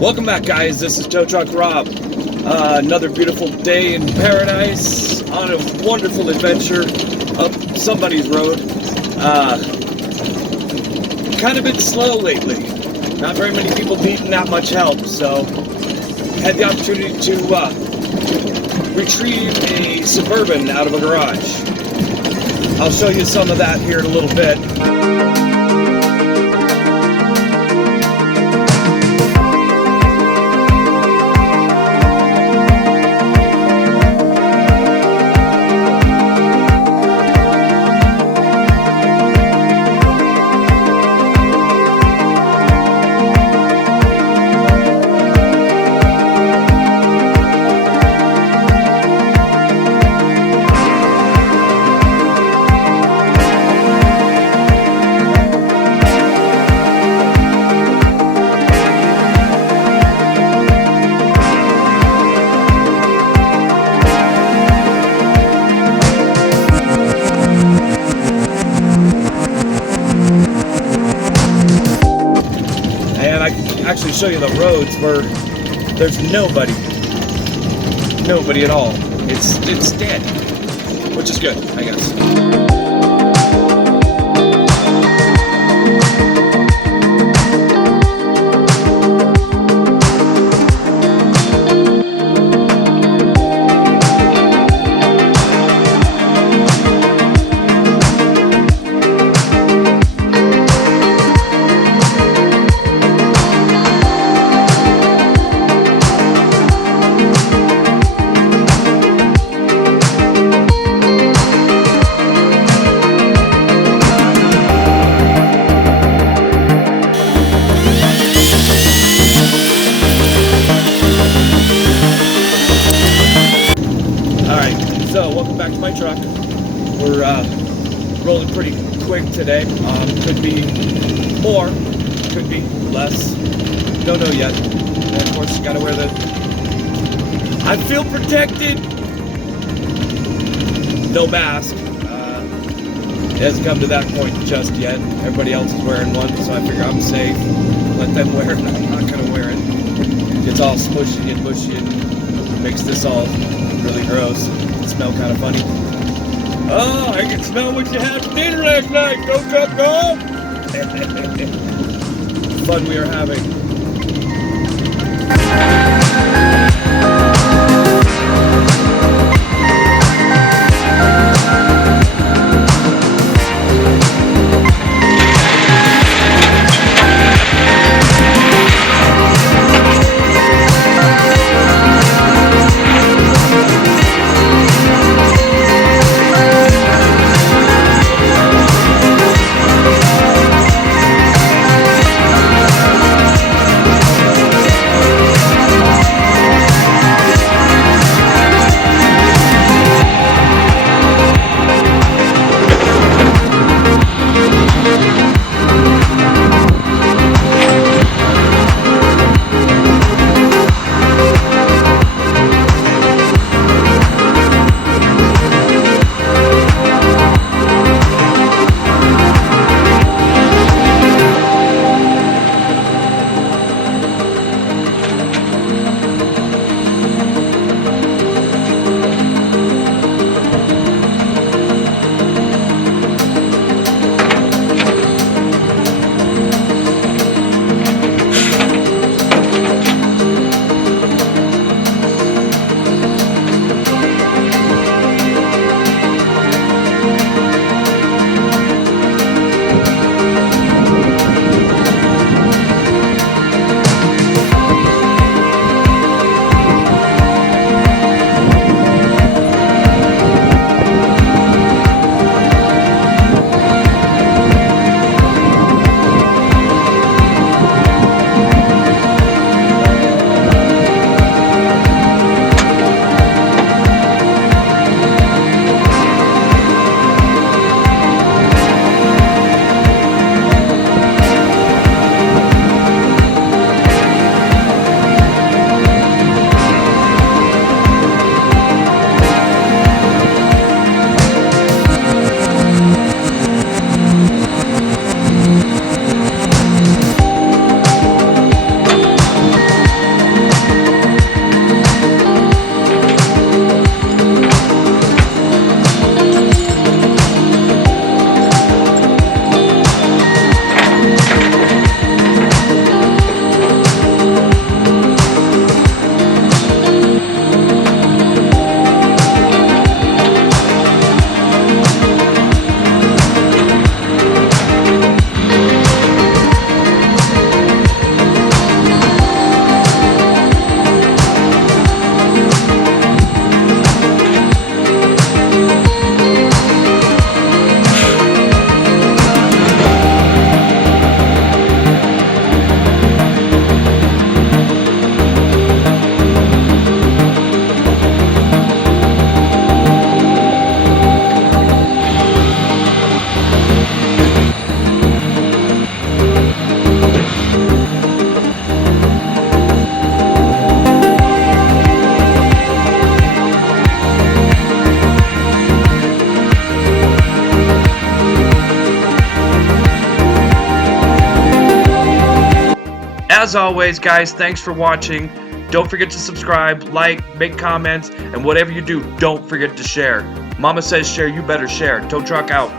Welcome back, guys. This is Tow Truck Rob. Another beautiful day in paradise on a wonderful adventure up somebody's road. Kind of been slow lately. Not very many people needing that much help, so had the opportunity to retrieve a Suburban out of a garage. I'll show you some of that here in a little bit. Actually show you the roads where there's nobody at all. It's dead, which is good, I guess. So, welcome back to my truck. We're rolling pretty quick today. Could be more, could be less. Don't know yet. And of course, you gotta wear the... I feel protected! No mask. It hasn't come to that point just yet. Everybody else is wearing one, so I figure I'm safe. Let them wear it. I'm not gonna wear it. It's all smushy and mushy and makes this all really gross. Smell kind of funny. Oh, I can smell what you had for dinner last night. Go, go, go! Fun we are having. as always, guys, thanks for watching. Don't forget to subscribe, like, make comments, and whatever you do, don't forget to share. Mama says share, you better share. Tow Truck out.